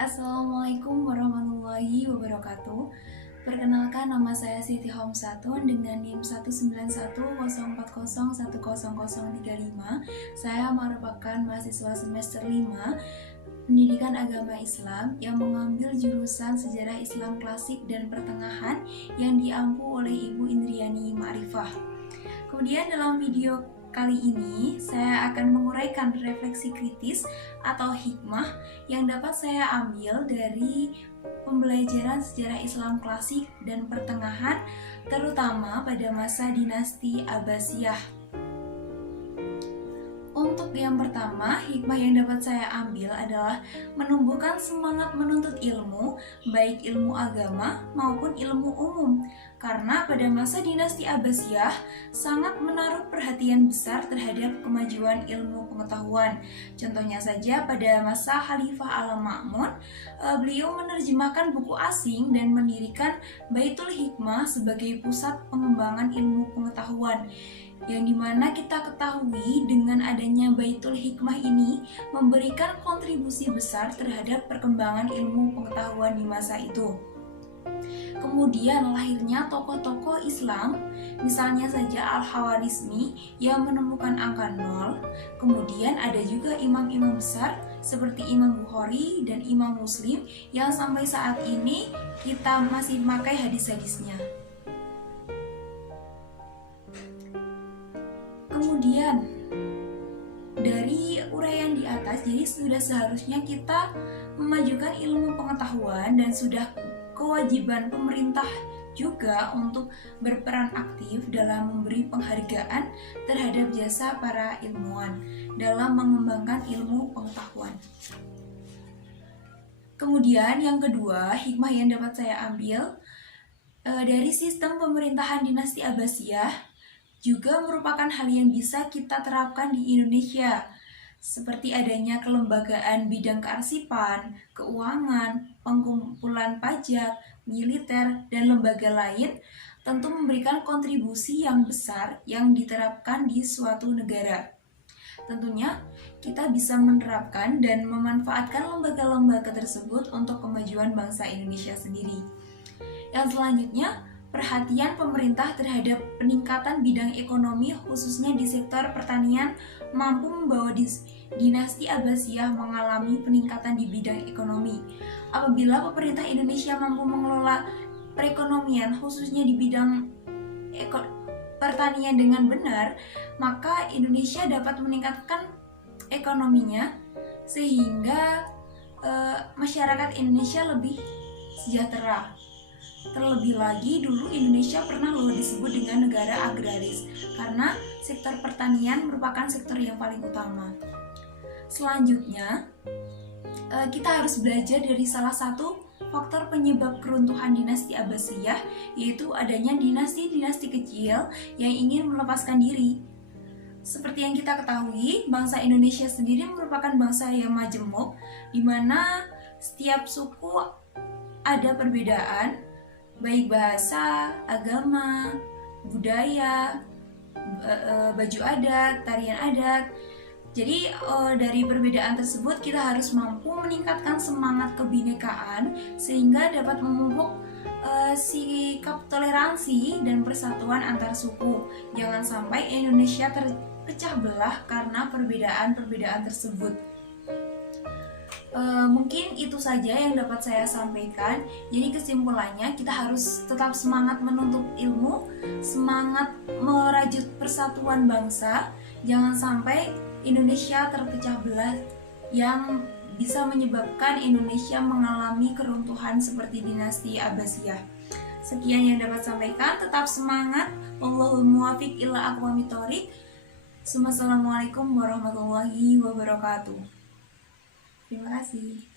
Assalamualaikum warahmatullahi wabarakatuh. Perkenalkan, nama saya Siti Homsatun dengan NIM 19104010035. Saya merupakan mahasiswa semester 5 Pendidikan Agama Islam yang mengambil jurusan Sejarah Islam Klasik dan Pertengahan yang diampu oleh Ibu Indriani Ma'rifah. Kemudian dalam video kali ini saya akan menguraikan refleksi kritis atau hikmah yang dapat saya ambil dari pembelajaran sejarah Islam klasik dan pertengahan, terutama pada masa dinasti Abbasiyah. Untuk yang pertama, hikmah yang dapat saya ambil adalah menumbuhkan semangat menuntut ilmu, baik ilmu agama maupun ilmu umum. Karena pada masa dinasti Abbasiyah sangat menaruh perhatian besar terhadap kemajuan ilmu pengetahuan. Contohnya saja pada masa Khalifah Al-Ma'mun, beliau menerjemahkan buku asing dan mendirikan Baitul Hikmah sebagai pusat pengembangan ilmu pengetahuan. Yang dimana kita ketahui dengan adanya Baitul Hikmah ini memberikan kontribusi besar terhadap perkembangan ilmu pengetahuan di masa itu. Kemudian lahirnya tokoh-tokoh Islam, misalnya saja Al-Khawarizmi yang menemukan angka 0. Kemudian ada juga imam-imam besar seperti Imam Bukhari dan Imam Muslim yang sampai saat ini kita masih memakai hadis-hadisnya. Kemudian dari uraian di atas, jadi sudah seharusnya kita memajukan ilmu pengetahuan dan sudah kewajiban pemerintah juga untuk berperan aktif dalam memberi penghargaan terhadap jasa para ilmuwan dalam mengembangkan ilmu pengetahuan. Kemudian yang kedua, hikmah yang dapat saya ambil dari sistem pemerintahan dinasti Abbasiyah juga merupakan hal yang bisa kita terapkan di Indonesia, seperti adanya kelembagaan bidang kearsipan, keuangan, pengumpulan pajak, militer, dan lembaga lain tentu memberikan kontribusi yang besar yang diterapkan di suatu negara. Tentunya kita bisa menerapkan dan memanfaatkan lembaga-lembaga tersebut untuk kemajuan bangsa Indonesia sendiri. Yang selanjutnya, perhatian pemerintah terhadap peningkatan bidang ekonomi khususnya di sektor pertanian mampu membawa dinasti Abbasiyah mengalami peningkatan di bidang ekonomi. Apabila pemerintah Indonesia mampu mengelola perekonomian khususnya di bidang pertanian dengan benar, maka Indonesia dapat meningkatkan ekonominya sehingga masyarakat Indonesia lebih sejahtera. Terlebih lagi, dulu Indonesia pernah disebut dengan negara agraris karena sektor pertanian merupakan sektor yang paling utama. Selanjutnya, kita harus belajar dari salah satu faktor penyebab keruntuhan dinasti Abbasiyah, yaitu adanya dinasti-dinasti kecil yang ingin melepaskan diri. Seperti yang kita ketahui, bangsa Indonesia sendiri merupakan bangsa yang majemuk, di mana setiap suku ada perbedaan, baik bahasa, agama, budaya, baju adat, tarian adat. Jadi dari perbedaan tersebut kita harus mampu meningkatkan semangat kebinekaan sehingga dapat memupuk sikap toleransi dan persatuan antar suku. Jangan sampai Indonesia terpecah belah karena perbedaan-perbedaan tersebut. Mungkin itu saja yang dapat saya sampaikan. Jadi kesimpulannya, kita harus tetap semangat menuntut ilmu, semangat merajut persatuan bangsa. Jangan sampai Indonesia terpecah belah yang bisa menyebabkan Indonesia mengalami keruntuhan seperti dinasti Abbasiyah. Sekian yang dapat sampaikan, tetap semangat. Wallahul muwaffiq ila aqwamit thoriq. Assalamualaikum warahmatullahi wabarakatuh. Terima kasih.